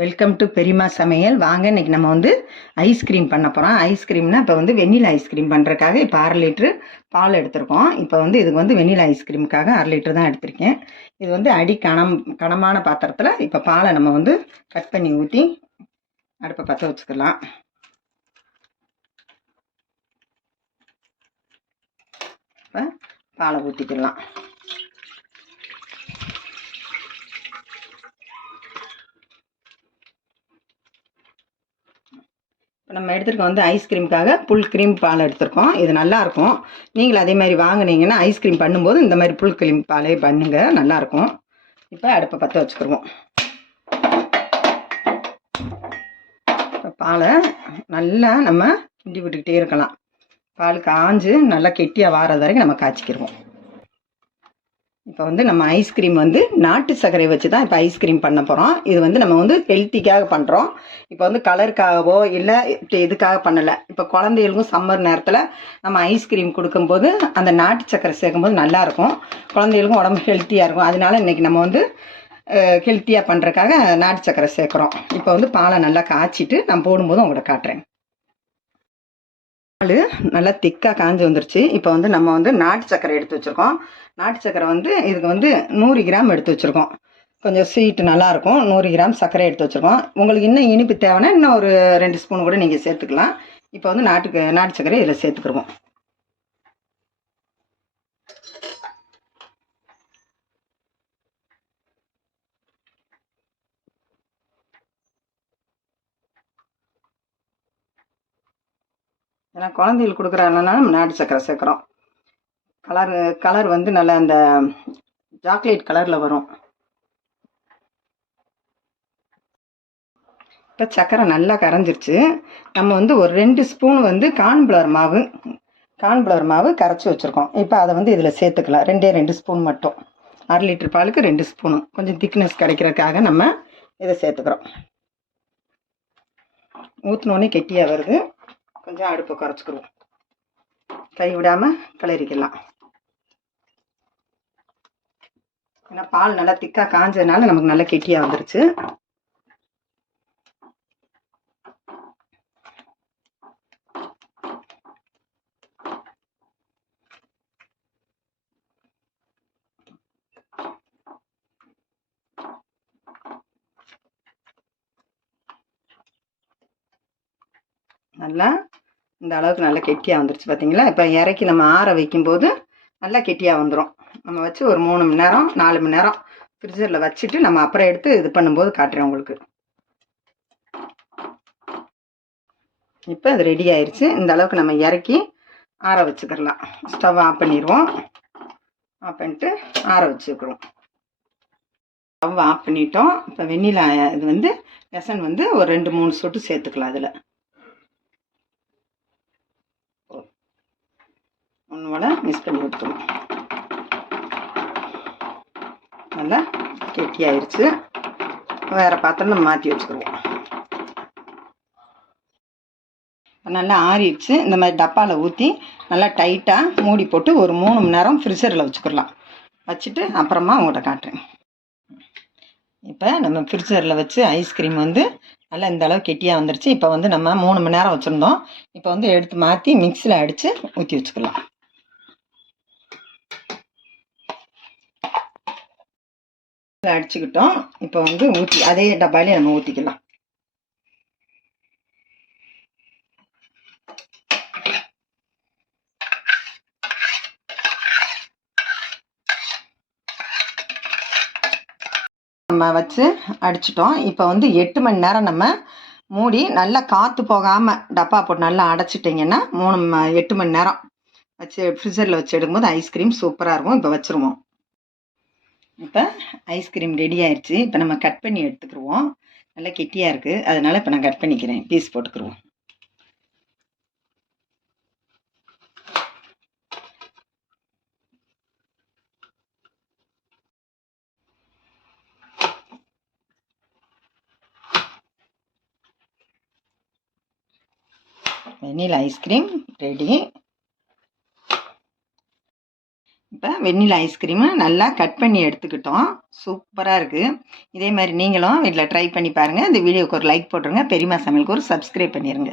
Welcome to பெரியம்மா சமையல். வாங்க, இன்னைக்கு நம்ம வந்து ஐஸ்கிரீம் பண்ண போகிறோம். ஐஸ்கிரீம்னா இப்போ வந்து வெண்ணிலா ஐஸ்கிரீம் பண்ணுறதுக்காக இப்போ 1/2 லிட்ரு பால் எடுத்திருக்கோம். இப்போ வந்து இதுக்கு வந்து வெண்ணிலா ஐஸ்கிரீமுக்காக 1/2 லிட்ரு தான் எடுத்திருக்கேன். இது வந்து கனமான பாத்திரத்தில் இப்போ பாலை நம்ம வந்து கட் பண்ணி ஊற்றி அடுப்பை பற்ற வச்சுக்கலாம். இப்போ பாலை ஊற்றிக்கலாம். இப்போ நம்ம எடுத்துருக்கோம் வந்து ஐஸ்கிரீமுக்காக ஃபுல் க்ரீம் பால் எடுத்துருக்கோம். இது நல்லாயிருக்கும். நீங்களும் அதே மாதிரி வாங்கினீங்கன்னா ஐஸ்கிரீம் பண்ணும்போது இந்த மாதிரி ஃபுல் க்ரீம் பாலே பண்ணுங்க, நல்லாயிருக்கும். இப்போ அடுப்பை பற்ற வச்சுக்கிடுவோம். இப்போ பாலை நல்லா நம்ம கிண்டி விட்டுக்கிட்டே இருக்கலாம். பால் காஞ்சு நல்லா கெட்டியாக வாரது வரைக்கும் நம்ம காய்ச்சிக்கிடுவோம். இப்போ வந்து நம்ம ஐஸ்கிரீம் வந்து நாட்டு சர்க்கரை வச்சு தான் இப்போ ஐஸ்கிரீம் பண்ண போகிறோம். இது வந்து நம்ம வந்து ஹெல்த்திக்காக பண்ணுறோம். இப்போ வந்து கலருக்காகவோ இல்லை இதுக்காக பண்ணலை. இப்போ குழந்தைகளுக்கும் சம்மர் நேரத்தில் நம்ம ஐஸ்கிரீம் கொடுக்கும்போது அந்த நாட்டு சர்க்கரை சேர்க்கும்போது நல்லாயிருக்கும். குழந்தைகளுக்கும் உடம்பு ஹெல்த்தியாக இருக்கும். அதனால இன்றைக்கி நம்ம வந்து ஹெல்த்தியாக பண்ணுறதுக்காக நாட்டு சர்க்கரை சேர்க்குறோம். இப்போ வந்து பாலை நல்லா காய்ச்சிட்டு நான் போடும்போது உங்கள்கிட்ட காட்டுறேன். பால் நல்லா திக்காக காஞ்சி வந்துருச்சு. இப்போ வந்து நம்ம வந்து நாட்டு சர்க்கரை எடுத்து வச்சுருக்கோம். நாட்டு சர்க்கரை வந்து இதுக்கு வந்து 100 கிராம் எடுத்து வச்சுருக்கோம். கொஞ்சம் ஸ்வீட்டு நல்லாயிருக்கும். 100 கிராம் சர்க்கரை எடுத்து வச்சுருக்கோம். உங்களுக்கு இன்னும் இனிப்பு தேவைன்னா இன்னும் ஒரு 2 ஸ்பூன் கூட நீங்கள் சேர்த்துக்கலாம். இப்போ வந்து நாட்டு சர்க்கரை இதில் சேர்த்துக்கிடுவோம். ஏன்னா குழந்தைகளுக்கு கொடுக்குறதுனால நம்ம நாட்டு சர்க்கரை சேர்க்குறோம். கலர் வந்து நல்லா அந்த சாக்லேட் கலரில் வரும். இப்போ சர்க்கரை நல்லா கரைஞ்சிருச்சு. நம்ம வந்து ஒரு 2 ஸ்பூன் வந்து கார்ன்ஃப்ளவர் மாவு கரைச்சி வச்சுருக்கோம். இப்போ அதை வந்து இதில் சேர்த்துக்கலாம். 2 ஸ்பூன் மட்டும். 1/2 லிட்டர் பாலுக்கு 2 ஸ்பூனு. கொஞ்சம் திக்னஸ் கிடைக்கிறதுக்காக நம்ம இதை சேர்த்துக்கிறோம். ஊற்றினோடனே கெட்டியாக வருது. கொஞ்சம் அடுப்பை குறைச்சிக்கிடுவோம். கை விடாமல் கிளறிக்கலாம். ஏன்னா பால் நல்லா திக்காக காஞ்சதுனால நமக்கு நல்லா கெட்டியாக வந்துருச்சு. நல்லா இந்த அளவுக்கு நல்லா கெட்டியாக வந்துருச்சு பார்த்தீங்களா. இப்போ இறக்கி நம்ம ஆற வைக்கும்போது நல்லா கெட்டியாக வந்துடும். நம்ம வச்சு ஒரு 3 மணி நேரம் 4 மணி நேரம் ஃப்ரிட்ஜரில் வச்சுட்டு நம்ம அப்புறம் எடுத்து இது பண்ணும்போது காட்டுறேன் உங்களுக்கு. இப்போ அது ரெடி ஆயிடுச்சு. இந்த அளவுக்கு நம்ம இறக்கி ஆற வச்சுக்கிடலாம். ஸ்டவ் ஆஃப் பண்ணிடுவோம். ஆஃப் பண்ணிட்டு ஆற வச்சுக்கிறோம். ஸ்டவ் ஆஃப் பண்ணிட்டோம். இப்போ வெண்ணிலா இது வந்து எசன் வந்து ஒரு 2-3 சொட்டு சேர்த்துக்கலாம். அதில் ஒன்றோட மிக்ஸ் பண்ணி விட்டுருவோம். நல்லா கெட்டியாயிருச்சு. வேறு பாத்திரம் நம்ம மாற்றி வச்சுக்கிடுவோம். நல்லா ஆறிடுச்சு. இந்த மாதிரி டப்பாவில் ஊற்றி நல்லா டைட்டாக மூடி போட்டு ஒரு 3 மணி நேரம் ஃப்ரிட்ஜரில் வச்சுக்கிடலாம். வச்சுட்டு அப்புறமா உங்கள்கிட்ட காட்டுறேன். இப்போ நம்ம ஃப்ரிட்ஜரில் வச்சு ஐஸ்கிரீம் வந்து நல்லா இந்த அளவு கெட்டியாக வந்துருச்சு. இப்போ வந்து நம்ம 3 மணி நேரம் வச்சுருந்தோம். இப்போ வந்து எடுத்து மாற்றி மிக்ஸியில் அடித்து ஊற்றி வச்சுக்கலாம். அடிச்சுக்கிட்டோம். இப்போ வந்து ஊற்றி அதே டப்பாலே நம்ம ஊற்றிக்கலாம். நம்ம வச்சு அடிச்சிட்டோம். இப்போ வந்து 8 மணி நேரம் நம்ம மூடி நல்லா காற்று போகாமல் டப்பா போட்டு நல்லா அடைச்சிட்டிங்கன்னா 8 மணி நேரம் வச்சு ஃப்ரிட்ஜரில் வச்சு எடுக்கும்போது ஐஸ்கிரீம் சூப்பராக இருக்கும். இப்போ வச்சுருவோம். இப்போ ஐஸ்கிரீம் ரெடி ஆயிடுச்சு. இப்போ நம்ம கட் பண்ணி எடுத்துக்கிடுவோம். நல்லா கெட்டியாக இருக்குது, அதனால் இப்போ நான் கட் பண்ணிக்கிறேன். பீஸ் போட்டுக்கிடுவோம். Vanilla ice cream ready. இப்போ வெண்ணிலா ஐஸ்கிரீமு நல்லா கட் பண்ணி எடுத்துக்கிட்டோம். சூப்பராக இருக்குது. இதே மாதிரி நீங்களும் வீட்டில் ட்ரை பண்ணி பாருங்கள். இந்த வீடியோவுக்கு ஒரு லைக் போட்டுருங்க. பெரியம்மா சமையலுக்கு ஒரு சப்ஸ்கிரைப் பண்ணிடுங்க.